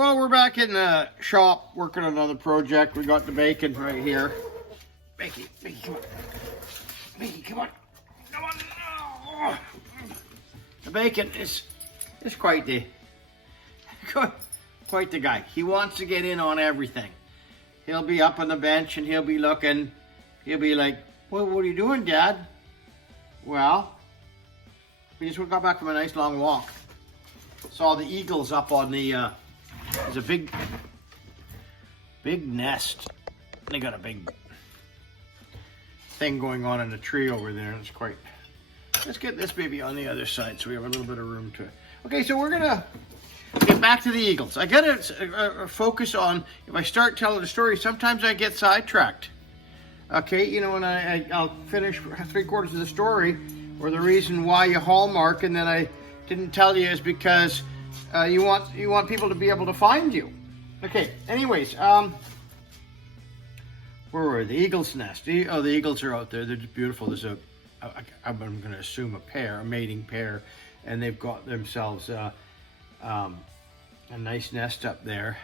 Well, we're back in the shop working on another project. We got the bacon right here. Bakey, come on. Bakey, come on. Come on. Oh. The bacon is quite the guy. He wants to get in on everything. He'll be up on the bench and he'll be looking. He'll be like, well, what are you doing, Dad? Well, we just got back from a nice long walk. Saw the eagles up on the, there's a big nest. They got a big thing going on in the tree over there. It's quite, let's get this baby on the other side so we have a little bit of room to it. Okay, so we're gonna get back to the eagles. I gotta focus on, if I start telling the story, sometimes I get sidetracked. Okay, you know, and I'll finish 3/4 of the story, or the reason why you hallmark, and then I didn't tell you is because you want people to be able to find you. Okay, anyways, where were the eagle's nest? The eagles are out there. They're just beautiful. There's I'm going to assume a mating pair, and they've got themselves a nice nest up there,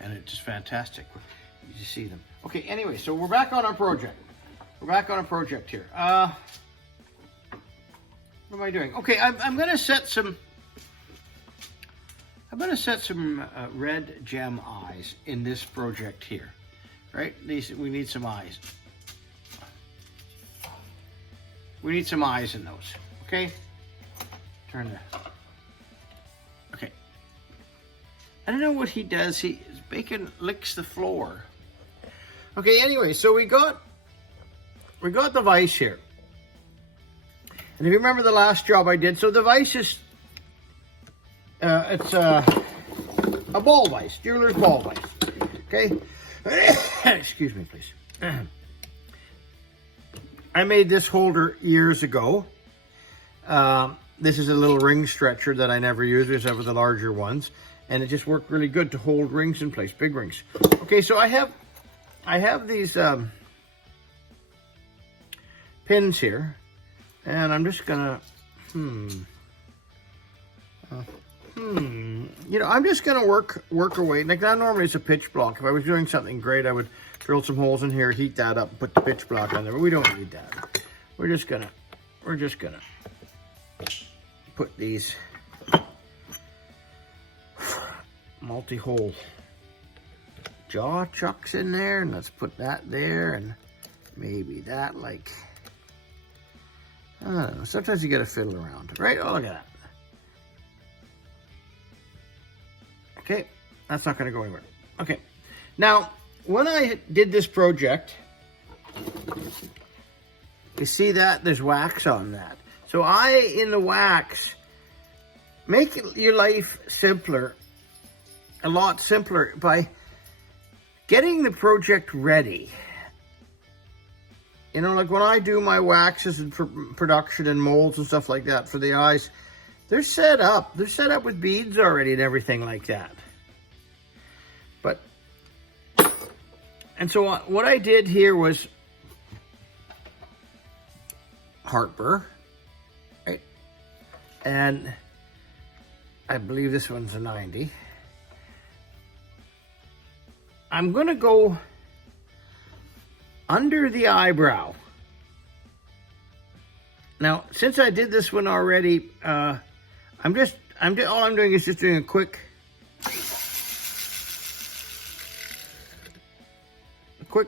and it's just fantastic. You see them. Okay, anyway, so we're back on our project. We're back on a project here. What am I doing? Okay, I'm going to set some. I'm going to set some red gem eyes in this project here, right? We need some eyes. We need some eyes in those, okay? Turn the. Okay. I don't know what he does. His bacon licks the floor. Okay, anyway, so we got the vise here. And if you remember the last job I did, so the vise is, it's a ball vise, jeweler's ball vise, okay? Excuse me, please. I made this holder years ago. This is a little ring stretcher that I never use because I have the larger ones. And it just worked really good to hold rings in place, big rings. Okay, so I have these pins here. And I'm just gonna, you know, I'm just gonna work away. Like now, normally it's a pitch block. If I was doing something great, I would drill some holes in here, heat that up, put the pitch block on there. But we don't need that. We're just gonna put these multi-hole jaw chucks in there, and let's put that there, and maybe that, like, I don't know. Sometimes you gotta fiddle around, right? Oh, look at that. Okay, that's not gonna go anywhere. Okay, now, when I did this project, you see that? There's wax on that. So in the wax, make your life simpler, a lot simpler, by getting the project ready. You know, like when I do my waxes and production and molds and stuff like that for the eyes, they're set up. They're set up with beads already and everything like that. And so what I did here was heartburr, right? And I believe this one's a 90. I'm going to go under the eyebrow. Now, since I did this one already, all I'm doing is just doing a quick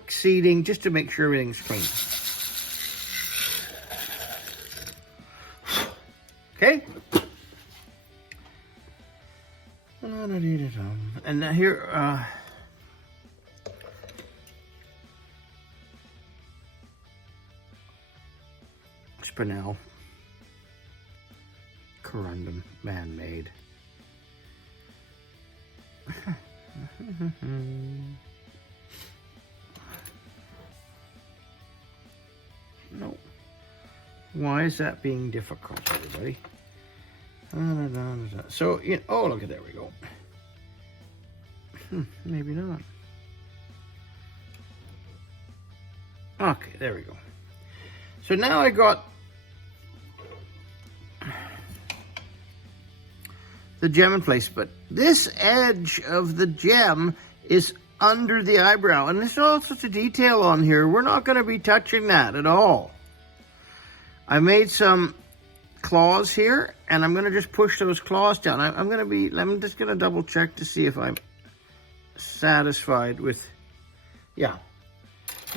seeding just to make sure everything's clean. Okay? And now here, Spinel, corundum, man-made. No. Why is that being difficult, everybody? So, oh, look at, there we go. Maybe not. Okay, there we go. So now I got the gem in place. But this edge of the gem is under the eyebrow, and there's all sorts of detail on here. We're not going to be touching that at all. I made some claws here, and I'm going to just push those claws down. I'm just going to double check to see if I'm satisfied with, yeah.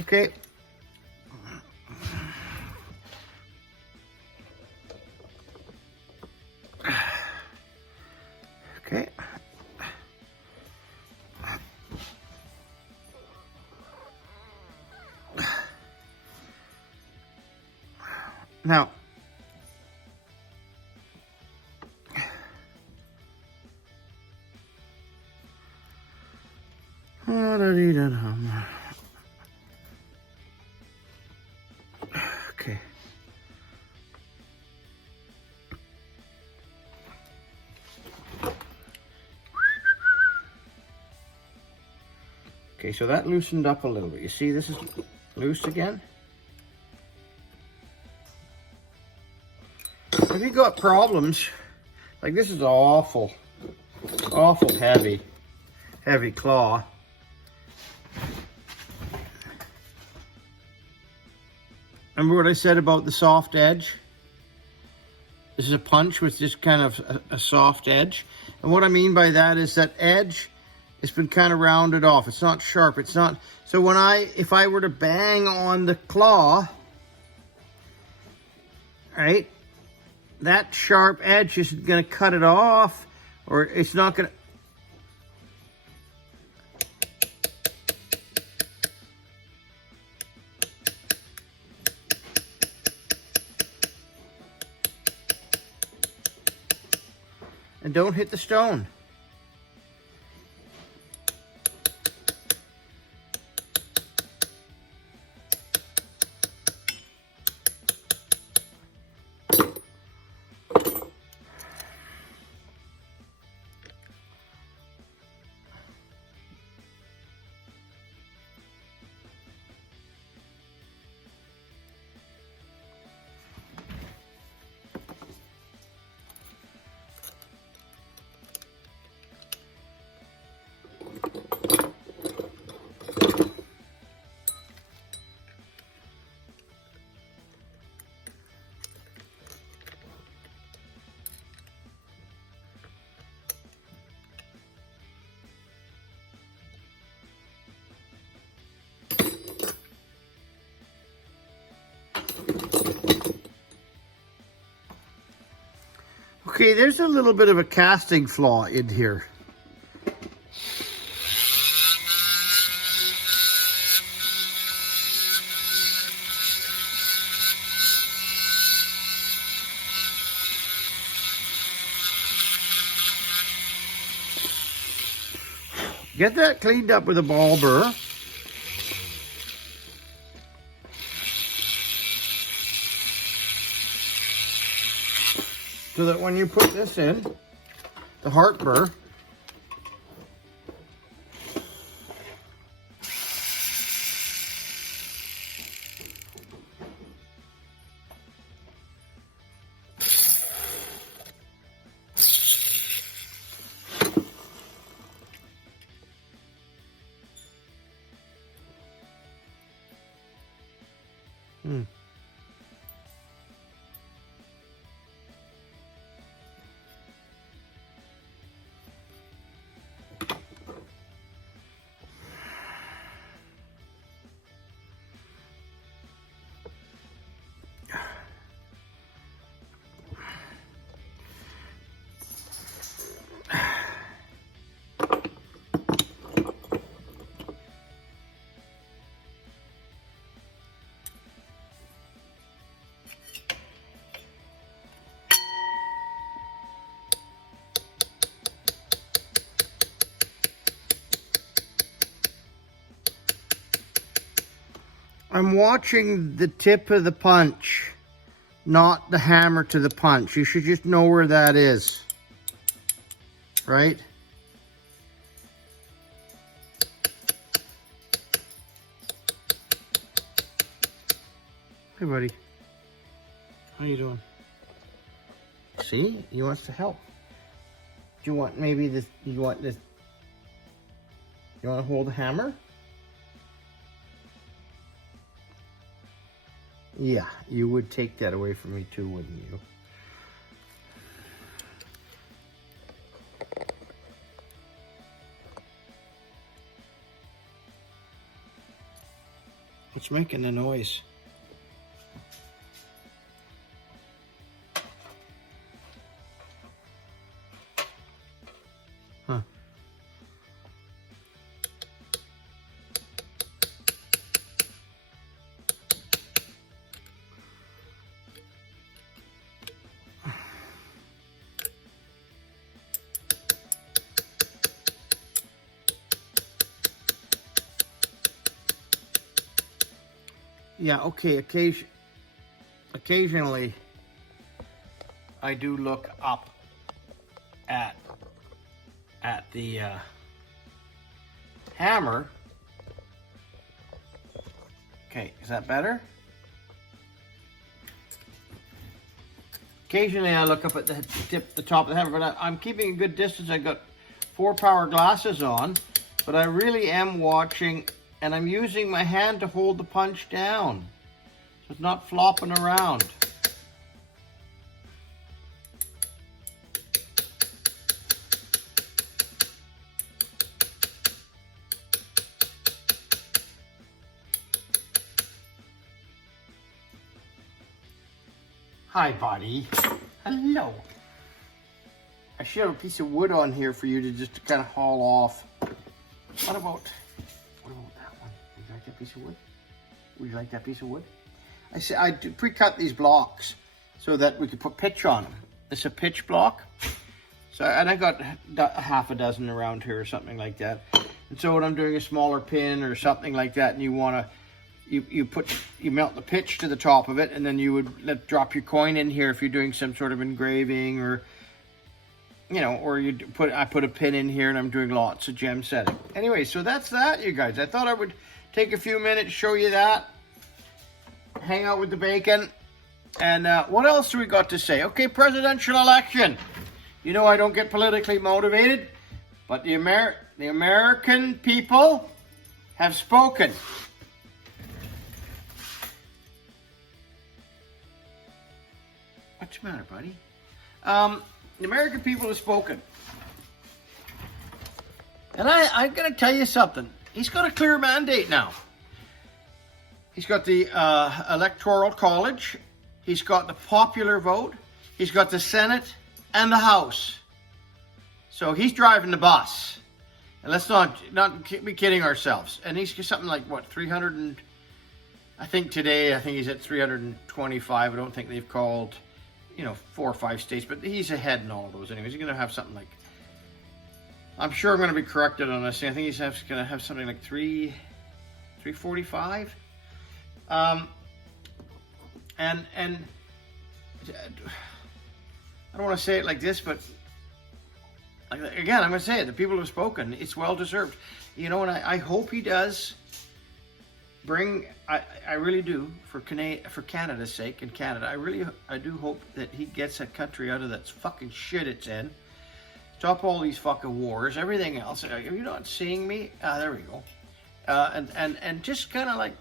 Okay. Okay. Now, okay. Okay, so that loosened up a little bit. You see this is loose again? If you got problems, like this is awful heavy claw. Remember what I said about the soft edge? This is a punch with just kind of a soft edge. And what I mean by that is that edge has been kind of rounded off. It's not sharp, it's not, so if I were to bang on the claw, right? That sharp edge is going to cut it off, or it's not going to. And don't hit the stone. Okay, there's a little bit of a casting flaw in here. Get that cleaned up with a ball burr. So that when you put this in, the heart burr, I'm watching the tip of the punch, not the hammer to the punch. You should just know where that is, right? Hey, buddy. How you doing? See, he wants to help. you want maybe this, you want this, you want to hold the hammer? Yeah, you would take that away from me too, wouldn't you? What's making the noise? Huh. Yeah, okay, occasionally I do look up at the hammer. Okay, is that better? Occasionally I look up at the top of the hammer, but I'm keeping a good distance. I got 4-power glasses on, but I really am watching, and I'm using my hand to hold the punch down, so it's not flopping around. Hi, buddy. Hello. I should have a piece of wood on here for you to just kind of haul off. What about that one? Would you like that piece of wood? Would you like that piece of wood? I pre-cut these blocks so that we could put pitch on them. It's a pitch block. So, and I got half a dozen around here or something like that. And so what I'm doing is smaller pin or something like that, and you want to, you melt the pitch to the top of it, and then you would drop your coin in here if you're doing some sort of engraving, or you know, or I put a pin in here and I'm doing lots of gem setting. Anyway, so that's that, you guys. I thought I would take a few minutes, show you that, hang out with the bacon, and what else do we got to say? Okay, presidential election. You know I don't get politically motivated, but the American people have spoken. What's the matter, buddy? The American people have spoken. And I'm going to tell you something. He's got a clear mandate now. He's got the Electoral College. He's got the popular vote. He's got the Senate and the House. So he's driving the bus. And let's not be kidding ourselves. And he's something like, what, 300 and... I think he's at 325. I don't think they've called, 4 or 5 states, but he's ahead in all of those anyways. He's going to have something like, I'm sure I'm going to be corrected on this. I think he's going to have something like 345. And I don't want to say it like this, but again, I'm going to say it. The people have spoken. It's well deserved. And I hope he does bring, I really do, for Canada's sake, in Canada, I do hope that he gets that country out of that fucking shit it's in. Stop all these fucking wars, everything else. Are you not seeing me? There we go. And just kind of like,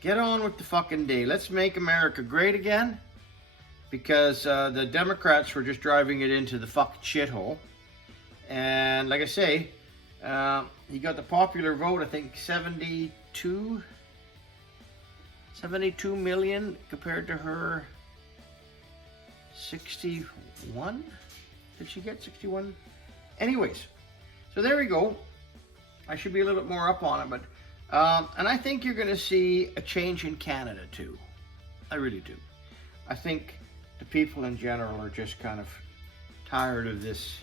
get on with the fucking day. Let's make America great again, because the Democrats were just driving it into the fucking shithole. And like I say, he got the popular vote, I think 72 million compared to her 61. Did she get 61? Anyways, so there we go. I should be a little bit more up on it, but and I think you're going to see a change in Canada too. I really do. I think the people in general are just kind of tired of this,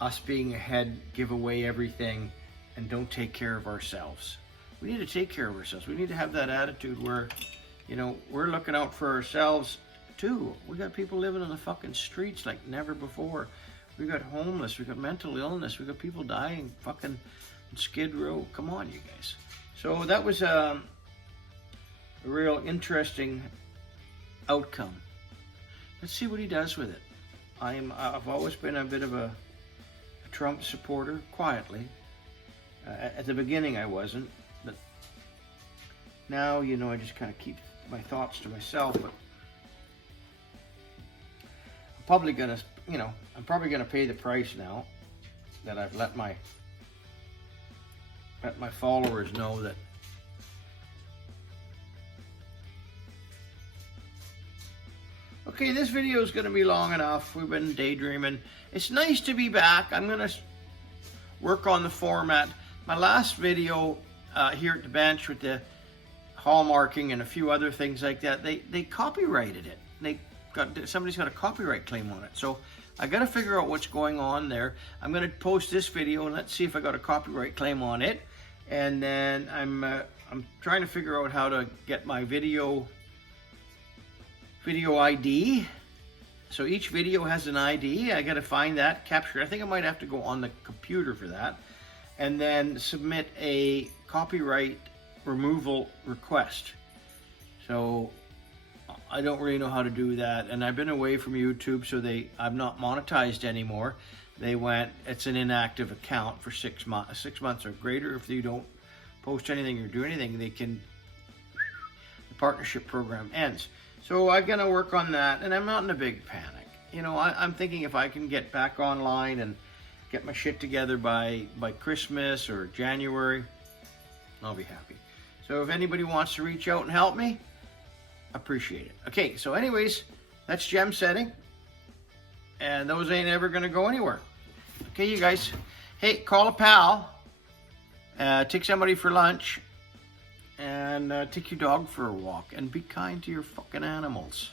us being ahead, give away everything, and don't take care of ourselves. We need to take care of ourselves. We need to have that attitude where, we're looking out for ourselves too. We got people living on the fucking streets like never before. We got homeless. We got mental illness. We got people dying fucking on Skid Row. Come on, you guys. So that was a real interesting outcome. Let's see what he does with it. I've always been a bit of a Trump supporter, quietly. At the beginning I wasn't, but now, you know, I just kind of keep my thoughts to myself. But I'm probably gonna, you know, I'm probably gonna pay the price now that I've let my followers know that okay, this video is going to be long enough. We've been daydreaming. It's nice to be back. I'm going to work on the format. My last video here at the bench with the hallmarking and a few other things like that, they copyrighted it. Somebody's got a copyright claim on it. So I got to figure out what's going on there. I'm going to post this video and let's see if I got a copyright claim on it. And then I'm trying to figure out how to get my video ID. So each video has an ID. I got to find that, capture it. I think I might have to go on the computer for that, and then submit a copyright removal request. So I don't really know how to do that, and I've been away from YouTube, so I'm not monetized anymore. They went, it's an inactive account for 6 months. 6 months or greater. If you don't post anything or do anything, the partnership program ends. So I'm gonna work on that, and I'm not in a big panic. You know, I'm thinking if I can get back online and get my shit together by Christmas or January, I'll be happy. So if anybody wants to reach out and help me, appreciate it. Okay, so anyways, that's gem setting, and those ain't ever gonna go anywhere. Okay, you guys, hey, call a pal, take somebody for lunch, and take your dog for a walk, and be kind to your fucking animals.